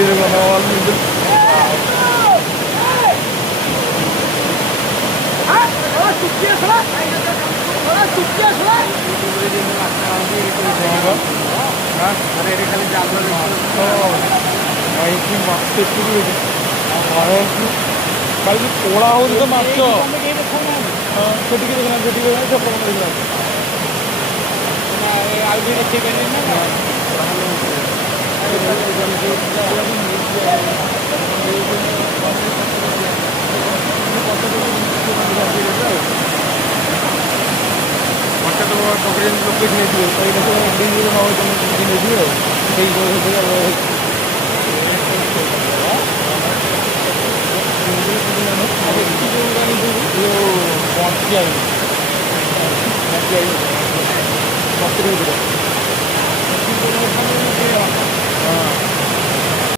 Ayrı bana almıştım. କାଲି ପୋଳା ହଉଛି ତ ମାଛ ସେଠିକି ଦେଖନା ସେଠିକି ଦେଖନା ଚପଲ ଦେଖନା ଆଉ ବି ଦେଖେଇ ପାରିବେନି ନା ମତେ ତ ଟୋକରି ଲୋକ ନେଇଯିବେ ସେଇଟା ତ ନେଇଯିବେ ଆଉ ସେଇ ବଞ୍ଚି